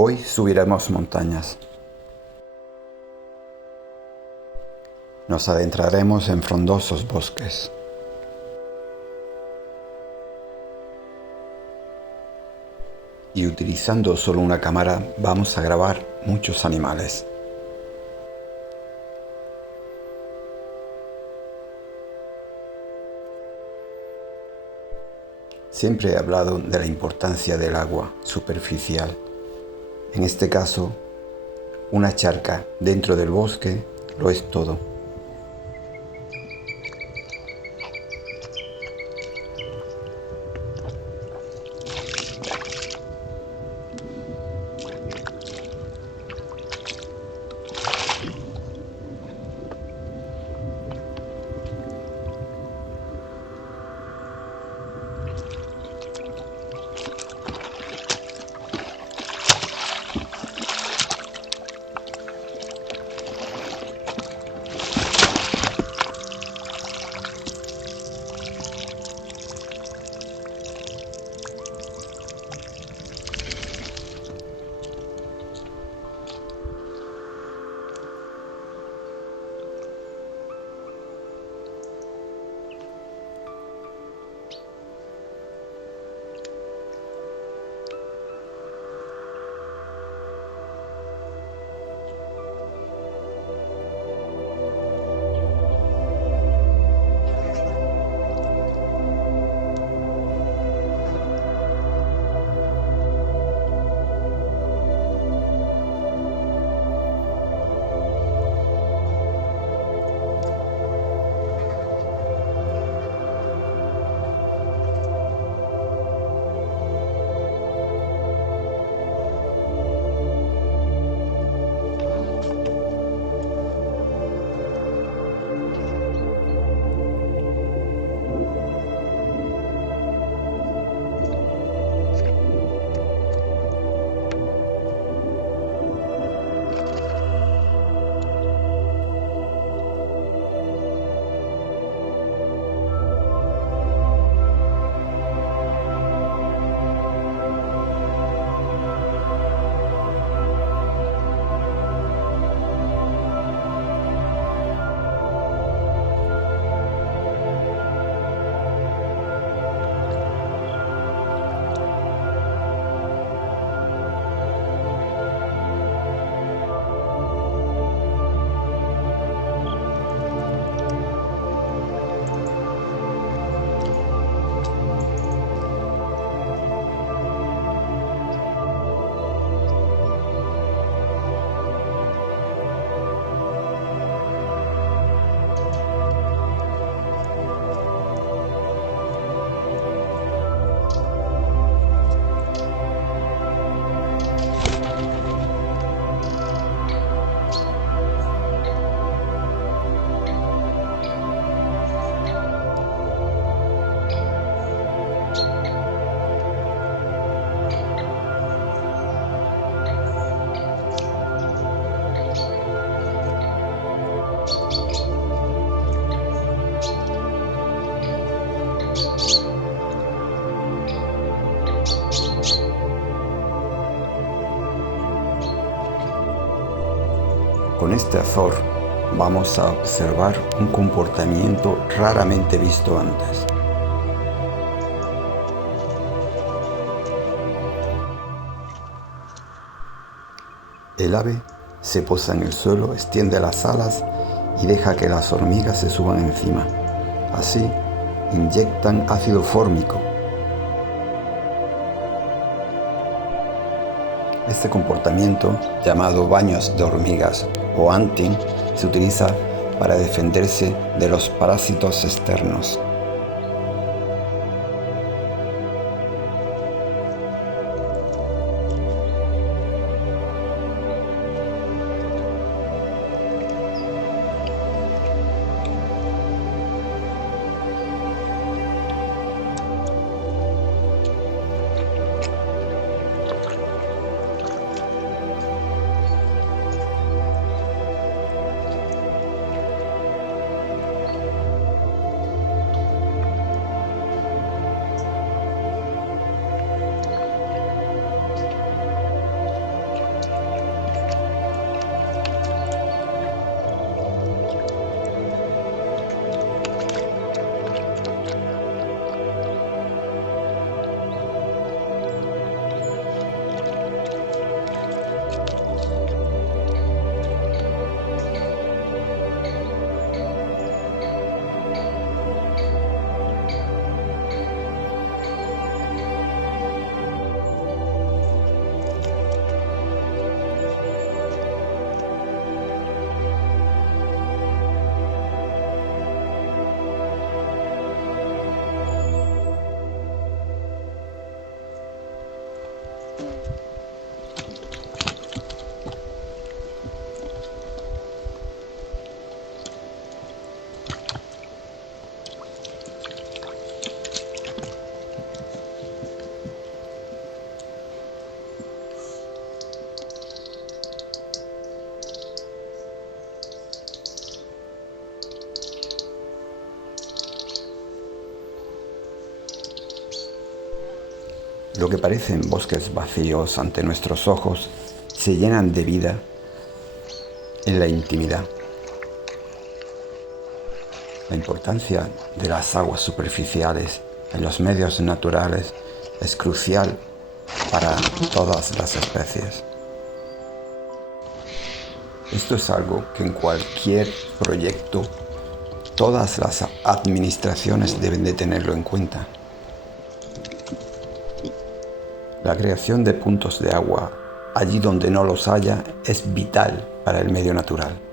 Hoy subiremos montañas. Nos adentraremos en frondosos bosques. Y utilizando solo una cámara vamos a grabar muchos animales. Siempre he hablado de la importancia del agua superficial. En este caso, una charca dentro del bosque lo es todo. Con este azor vamos a observar un comportamiento raramente visto antes. El ave se posa en el suelo, extiende las alas y deja que las hormigas se suban encima. Así, inyectan ácido fórmico. Este comportamiento, llamado baños de hormigas o hunting, se utiliza para defenderse de los parásitos externos. Lo que parecen bosques vacíos ante nuestros ojos se llenan de vida en la intimidad. La importancia de las aguas superficiales en los medios naturales es crucial para todas las especies. Esto es algo que en cualquier proyecto todas las administraciones deben de tenerlo en cuenta. La creación de puntos de agua allí donde no los haya es vital para el medio natural.